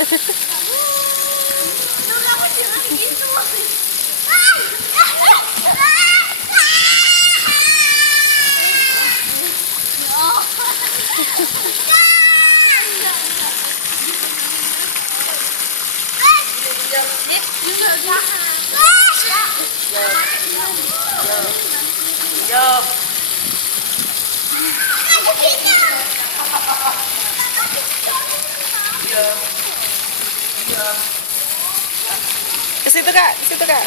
kamu jangan gitu. Ke situ kak, ke situ kak.